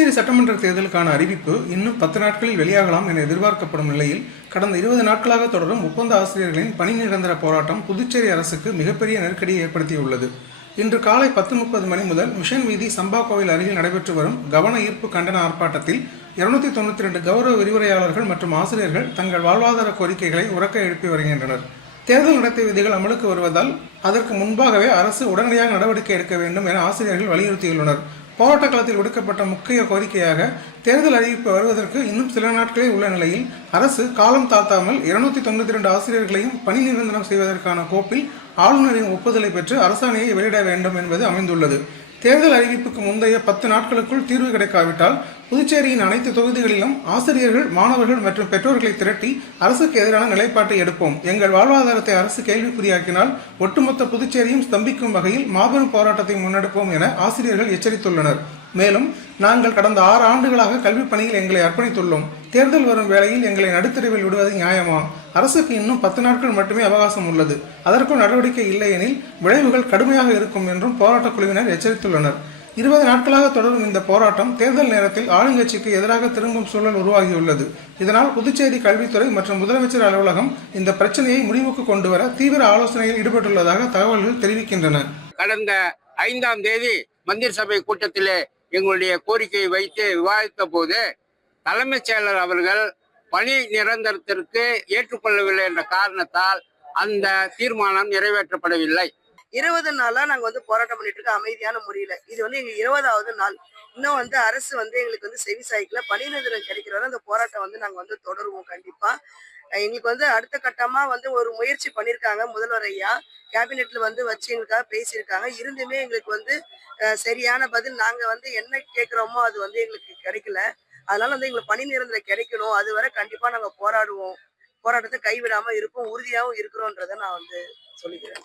புதுச்சேரி சட்டமன்ற தேர்தலுக்கான அறிவிப்பு இன்னும் 10 நாட்களில் வெளியாகலாம் என எதிர்பார்க்கப்படும் நிலையில் கடந்த 20 நாட்களாக தொடரும் ஒப்பந்த ஆசிரியர்களின் பணி நிரந்தர போராட்டம் புதுச்சேரி அரசுக்கு மிகப்பெரிய நெருக்கடியை ஏற்படுத்தியுள்ளது. இன்று காலை 10:30 மணி முதல் மிஷன் வீதி சம்பா கோவில் அருகில் நடைபெற்று வரும் கவன ஈர்ப்பு கண்டன ஆர்ப்பாட்டத்தில் 292 கௌரவ விரிவுரையாளர்கள் மற்றும் ஆசிரியர்கள் தங்கள் வாழ்வாதார கோரிக்கைகளை உரக்க எழுப்பி வருகின்றனர். தேர்தல் நடத்தை விதிகள் அமலுக்கு வருவதால் அதற்கு முன்பாகவே அரசு உடனடியாக நடவடிக்கை எடுக்க வேண்டும் என ஆசிரியர்கள் வலியுறுத்தியுள்ளனர். போராட்ட களத்தில் விடுக்கப்பட்ட முக்கிய கோரிக்கையாக தேர்தல் அறிவிப்பு வருவதற்கு இன்னும் சில நாட்களே உள்ள நிலையில் அரசு காலம் தாழ்த்தாமல் 292 ஆசிரியர்களையும் பணி நிரந்தரம் செய்வதற்கான கோப்பில் ஆளுநரின் ஒப்புதலை பெற்று அரசாணையை வெளியிட வேண்டும் என்பது அமைந்துள்ளது. தேர்தல் அறிவிப்புக்கு முந்தைய 10 நாட்களுக்குள் தீர்வு கிடைக்காவிட்டால் புதுச்சேரியின் அனைத்து தொகுதிகளிலும் ஆசிரியர்கள், மாணவர்கள் மற்றும் பெற்றோர்களை திரட்டி அரசுக்கு எதிரான நிலைப்பாட்டை எடுப்போம். எங்கள் வாழ்வாதாரத்தை அரசு கேள்விக்குறியாக்கினால் ஒட்டுமொத்த புதுச்சேரியும் ஸ்தம்பிக்கும் வகையில் மாபெரும் போராட்டத்தை முன்னெடுப்போம் என ஆசிரியர்கள் எச்சரித்துள்ளனர். மேலும் நாங்கள் கடந்த 6 ஆண்டுகளாக கல்வி பணியில் எங்களை அர்ப்பணித்துள்ளோம். தேர்தல் வரும் வேளையில் எங்களை நடுத்தெருவில் விடுவது நியாயமா? அரசுக்கு இன்னும் 10 நாட்கள் மட்டுமே அவகாசம் உள்ளது. அதற்குள் நடவடிக்கை இல்லை எனில் விளைவுகள் கடுமையாக இருக்கும் என்றும் போராட்டக் குழுவினர் எச்சரித்துள்ளனர். 20 நாட்களாக தொடரும் இந்த போராட்டம் தேர்தல் நேரத்தில் ஆளுங்கட்சிக்கு எதிராக திரும்பும் சூழல் உருவாகியுள்ளது. இதனால் புதுச்சேரி கல்வித்துறை மற்றும் முதலமைச்சர் அலுவலகம் இந்த பிரச்சனையை முடிவுக்கு கொண்டு வர தீவிர ஆலோசனையில் ஈடுபட்டுள்ளதாக தகவல்கள் தெரிவிக்கின்றன. கடந்த 5ஆம் தேதி மந்திரி சபை கூட்டத்திலே எங்களுடைய கோரிக்கையை வைத்து விவாதித்த போது தலைமைச் செயலர் அவர்கள் பணி நிரந்தரத்திற்கு ஏற்றுக்கொள்ளவில்லை என்ற காரணத்தால் அந்த தீர்மானம் நிறைவேற்றப்படவில்லை. 20 நாளா நாங்க போராட்டம் பண்ணிட்டு இருக்கோம் அமைதியான முறையில. இது எங்க 20வது நாள். இன்னும் அரசு எங்களுக்கு செவி சாய்க்கல. பணி நிரந்தரம் கிடைக்கிற வரை அந்த போராட்டம் நாங்க தொடருவோம். கண்டிப்பா எங்களுக்கு அடுத்த கட்டமா ஒரு முயற்சி பண்ணிருக்காங்க முதல்வர் ஐயா. கேபினெட்ல வச்சு எங்களுக்காக பேசியிருக்காங்க. இருந்துமே எங்களுக்கு சரியான பதில் நாங்க என்ன கேட்கிறோமோ அது எங்களுக்கு கிடைக்கல. அதனால எங்களுக்கு பணி நிரந்தரம் கிடைக்கணும். அது வரை கண்டிப்பா நாங்க போராடுவோம். போராட்டத்தை கைவிடாம இருப்போம். உறுதியாகவும் இருக்கிறோன்றதை நான் சொல்லிக்கிறேன்.